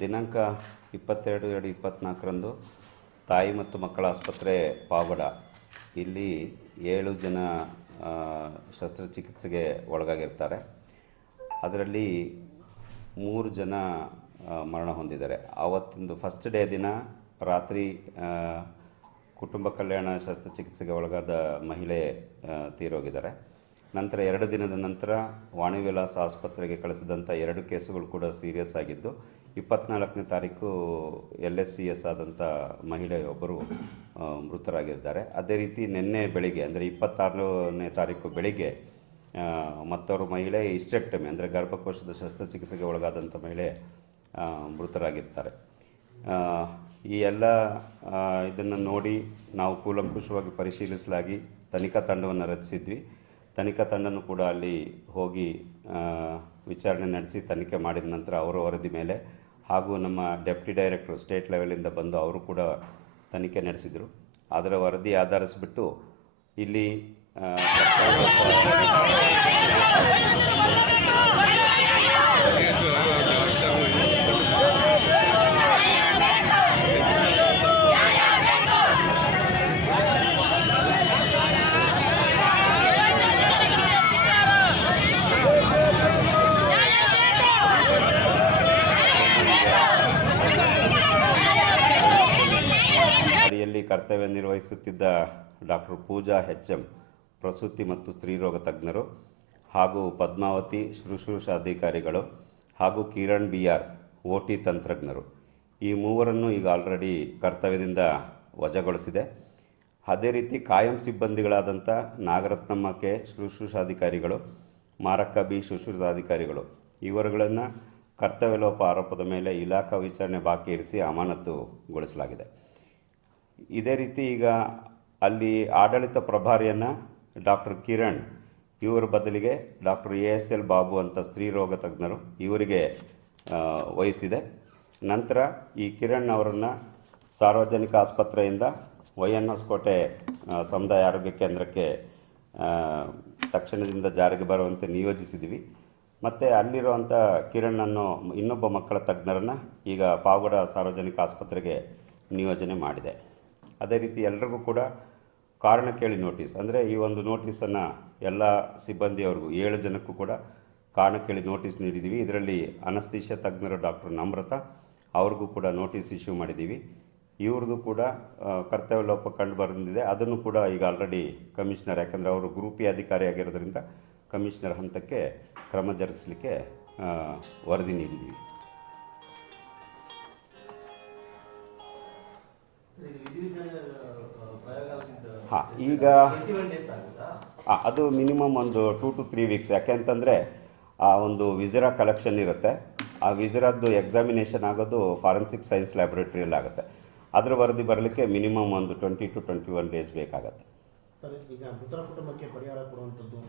ದಿನಾಂಕ 22/2/24ರಂದು ತಾಯಿ ಮತ್ತು ಮಕ್ಕಳ ಆಸ್ಪತ್ರೆ ಪಾವಗಡ ಇಲ್ಲಿ 7 ಜನ ಶಸ್ತ್ರಚಿಕಿತ್ಸೆಗೆ ಒಳಗಾಗಿರ್ತಾರೆ. ಅದರಲ್ಲಿ 3 ಜನ ಮರಣ ಹೊಂದಿದ್ದಾರೆ. ಆವತ್ತಿಂದು ಫಸ್ಟ್ ಡೇ ದಿನ ರಾತ್ರಿ ಕುಟುಂಬ ಕಲ್ಯಾಣ ಶಸ್ತ್ರಚಿಕಿತ್ಸೆಗೆ ಒಳಗಾದ ಮಹಿಳೆ ತೀರೋಗಿದ್ದಾರೆ. ನಂತರ 2 ದಿನದ ನಂತರ ವಾಣಿ ವಿಲಾಸ ಆಸ್ಪತ್ರೆಗೆ ಕಳಿಸಿದಂಥ 2 ಕೇಸುಗಳು ಕೂಡ ಸೀರಿಯಸ್ ಆಗಿದ್ದು 24ನೇ ತಾರೀಕು LSCS ಆದಂಥ ಮಹಿಳೆಯೊಬ್ಬರು ಮೃತರಾಗಿದ್ದಾರೆ. ಅದೇ ರೀತಿ ನಿನ್ನೆ ಬೆಳಿಗ್ಗೆ ಅಂದರೆ 26ನೇ ತಾರೀಕು ಬೆಳಿಗ್ಗೆ ಮತ್ತೊಬ್ಬರು ಮಹಿಳೆ ಹಿಸ್ಟೆಕ್ಟಮಿ ಅಂದರೆ ಗರ್ಭಕೋಶದ ಶಸ್ತ್ರಚಿಕಿತ್ಸೆಗೆ ಒಳಗಾದಂಥ ಮಹಿಳೆ ಮೃತರಾಗಿರ್ತಾರೆ. ಈ ಎಲ್ಲ ಇದನ್ನು ನೋಡಿ ನಾವು ಕೂಲಂಕುಷವಾಗಿ ಪರಿಶೀಲಿಸಲಾಗಿ ತನಿಖಾ ತಂಡವನ್ನು ರಚಿಸಿದ್ವಿ. ತನಿಖಾ ತಂಡನೂ ಕೂಡ ಅಲ್ಲಿ ಹೋಗಿ ವಿಚಾರಣೆ ನಡೆಸಿ ತನಿಖೆ ಮಾಡಿದ ನಂತರ ಅವರ ವರದಿ ಮೇಲೆ ಹಾಗೂ ನಮ್ಮ ಡೆಪ್ಟಿ ಡೈರೆಕ್ಟರ್ ಸ್ಟೇಟ್ ಲೆವೆಲಿಂದ ಬಂದು ಅವರು ಕೂಡ ತನಿಖೆ ನಡೆಸಿದರು. ಅದರ ವರದಿ ಆಧರಿಸಿಬಿಟ್ಟು ಇಲ್ಲಿ ಕರ್ತವ್ಯ ನಿರ್ವಹಿಸುತ್ತಿದ್ದ ಡಾಕ್ಟರ್ ಪೂಜಾ HM ಪ್ರಸೂತಿ ಮತ್ತು ಸ್ತ್ರೀರೋಗ ತಜ್ಞರು ಹಾಗೂ ಪದ್ಮಾವತಿ ಶುಶ್ರೂಷಾಧಿಕಾರಿಗಳು ಹಾಗೂ ಕಿರಣ್ BR OT ತಂತ್ರಜ್ಞರು ಈ ಮೂವರನ್ನು ಈಗ ಆಲ್ರೆಡಿ ಕರ್ತವ್ಯದಿಂದ ವಜಾಗೊಳಿಸಿದೆ. ಅದೇ ರೀತಿ ಕಾಯಂ ಸಿಬ್ಬಂದಿಗಳಾದಂಥ ನಾಗರತ್ನಮ್ಮ K ಶುಶ್ರೂಷಾಧಿಕಾರಿಗಳು, ಮಾರಕ್ಕ B ಶುಶ್ರೂಷಾಧಿಕಾರಿಗಳು ಇವರುಗಳನ್ನು ಕರ್ತವ್ಯ ಲೋಪ ಆರೋಪದ ಮೇಲೆ ಇಲಾಖಾ ವಿಚಾರಣೆ ಬಾಕಿ ಇರಿಸಿ ಅಮಾನತುಗೊಳಿಸಲಾಗಿದೆ. ಇದೇ ರೀತಿ ಈಗ ಅಲ್ಲಿ ಆಡಳಿತ ಪ್ರಭಾರಿಯನ್ನು ಡಾಕ್ಟರ್ ಕಿರಣ್ ಇವರ ಬದಲಿಗೆ ಡಾಕ್ಟರ್ ASL ಬಾಬು ಅಂತ ಸ್ತ್ರೀರೋಗ ತಜ್ಞರು ಇವರಿಗೆ ವಹಿಸಿದೆ. ನಂತರ ಈ ಕಿರಣ್ ಅವರನ್ನು ಸಾರ್ವಜನಿಕ ಆಸ್ಪತ್ರೆಯಿಂದ YNS ಕೋಟೆ ಸಮುದಾಯ ಆರೋಗ್ಯ ಕೇಂದ್ರಕ್ಕೆ ತಕ್ಷಣದಿಂದ ಜಾರಿಗೆ ಬರುವಂತೆ ನಿಯೋಜಿಸಿದ್ವಿ. ಮತ್ತು ಅಲ್ಲಿರುವಂಥ ಕಿರಣನ್ನು ಇನ್ನೊಬ್ಬ ಮಕ್ಕಳ ತಜ್ಞರನ್ನು ಈಗ ಪಾವಗಡ ಸಾರ್ವಜನಿಕ ಆಸ್ಪತ್ರೆಗೆ ನಿಯೋಜನೆ ಮಾಡಿದೆ. ಅದೇ ರೀತಿ ಎಲ್ಲರಿಗೂ ಕೂಡ ಕಾರಣ ಕೇಳಿ ನೋಟಿಸ್ ಅಂದರೆ ಈ ಒಂದು ನೋಟಿಸನ್ನು ಎಲ್ಲ ಸಿಬ್ಬಂದಿಯವ್ರಿಗೂ 7 ಜನಕ್ಕೂ ಕೂಡ ಕಾರಣ ಕೇಳಿ ನೋಟಿಸ್ ನೀಡಿದ್ದೀವಿ. ಇದರಲ್ಲಿ ಅನಸ್ತೇಷಿಯಾ ತಜ್ಞರು ಡಾಕ್ಟರ್ ನಮ್ರತಾ ಅವ್ರಿಗೂ ಕೂಡ ನೋಟಿಸ್ ಇಶ್ಯೂ ಮಾಡಿದ್ದೀವಿ. ಇವ್ರದ್ದು ಕೂಡ ಕರ್ತವ್ಯ ಲೋಪ ಕಂಡು ಬಂದಿದೆ. ಅದನ್ನು ಕೂಡ ಈಗ ಆಲ್ರೆಡಿ ಕಮಿಷನರ್, ಯಾಕಂದರೆ ಅವರು ಗ್ರೂಪ್ ಎ ಅಧಿಕಾರಿ ಆಗಿರೋದ್ರಿಂದ ಕಮಿಷನರ್ ಹಂತಕ್ಕೆ ಕ್ರಮ ಜರುಗಿಸಲಿಕ್ಕೆ ವರದಿ ನೀಡಿದ್ದೀವಿ. ಹಾಂ, ಈಗ ಅದು ಮಿನಿಮಮ್ ಒಂದು 2 to 3 ವೀಕ್ಸ್. ಯಾಕೆಂತಂದರೆ ಆ ಒಂದು ವಿಸಿರಾ ಕಲೆಕ್ಷನ್ ಇರುತ್ತೆ. ಆ ವಿಸಿರಾದ್ದು ಎಕ್ಸಾಮಿನೇಷನ್ ಆಗೋದು ಫಾರೆನ್ಸಿಕ್ ಸೈನ್ಸ್ ಲ್ಯಾಬೊರೇಟರಿಯಲ್ಲಿ ಆಗುತ್ತೆ. ಅದರ ವರದಿ ಬರಲಿಕ್ಕೆ ಮಿನಿಮಮ್ ಒಂದು 20 to 21 ಡೇಸ್ ಬೇಕಾಗತ್ತೆ.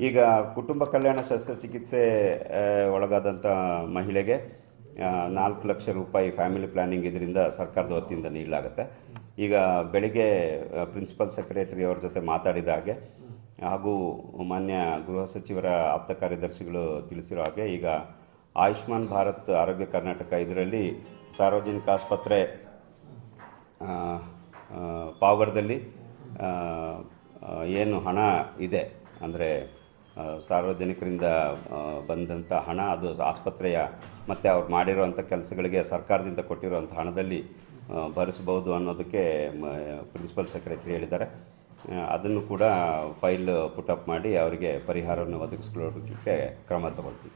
ಈಗ ಕುಟುಂಬ ಕಲ್ಯಾಣ ಶಸ್ತ್ರಚಿಕಿತ್ಸೆ ಒಳಗಾದಂಥ ಮಹಿಳೆಗೆ 4 ಲಕ್ಷ ರೂಪಾಯಿ ಫ್ಯಾಮಿಲಿ ಪ್ಲ್ಯಾನಿಂಗ್ ಇದರಿಂದ ಸರ್ಕಾರದ ವತಿಯಿಂದ ನೀಡಲಾಗುತ್ತೆ. ಈಗ ಬೆಳಿಗ್ಗೆ ಪ್ರಿನ್ಸಿಪಲ್ ಸೆಕ್ರೆಟರಿ ಅವ್ರ ಜೊತೆ ಮಾತಾಡಿದ ಹಾಗೆ ಹಾಗೂ ಮಾನ್ಯ ಗೃಹ ಸಚಿವರ ಆಪ್ತ ಕಾರ್ಯದರ್ಶಿಗಳು ತಿಳಿಸಿರೋ ಹಾಗೆ ಈಗ ಆಯುಷ್ಮಾನ್ ಭಾರತ್ ಆರೋಗ್ಯ ಕರ್ನಾಟಕ ಇದರಲ್ಲಿ ಸಾರ್ವಜನಿಕ ಆಸ್ಪತ್ರೆ ಪಾವಗಡದಲ್ಲಿ ಏನು ಹಣ ಇದೆ ಅಂದರೆ ಸಾರ್ವಜನಿಕರಿಂದ ಬಂದಂಥ ಹಣ ಅದು ಆಸ್ಪತ್ರೆಯ ಮತ್ತು ಅವ್ರು ಮಾಡಿರೋವಂಥ ಕೆಲಸಗಳಿಗೆ ಸರ್ಕಾರದಿಂದ ಕೊಟ್ಟಿರುವಂಥ ಹಣದಲ್ಲಿ ಭರಿಸಬಹುದು ಅನ್ನೋದಕ್ಕೆ ಪ್ರಿನ್ಸಿಪಲ್ ಸೆಕ್ರೆಟರಿ ಹೇಳಿದ್ದಾರೆ. ಅದನ್ನು ಕೂಡ ಫೈಲ್ ಪುಟಪ್ ಮಾಡಿ ಅವರಿಗೆ ಪರಿಹಾರವನ್ನು ಒದಗಿಸ್ಕೊಳ್ಳೋದಕ್ಕೆ ಕ್ರಮ ತಗೊಳ್ತೀವಿ.